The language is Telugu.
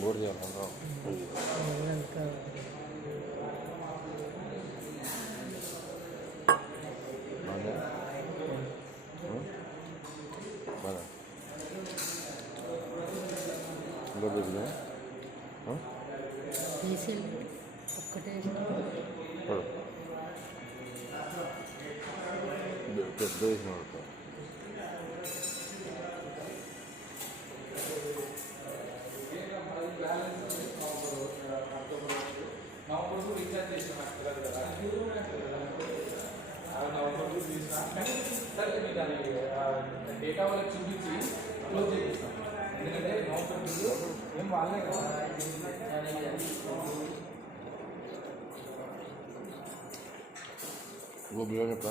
बोर చేయాలి ఒక్కటే పెద్ద డేటా వాళ్ళకి చూపించి క్లోజ్ చేపిస్తాం. ఎందుకంటే నవంబర్ ఏం వాళ్ళే కదా. वो बिलोने का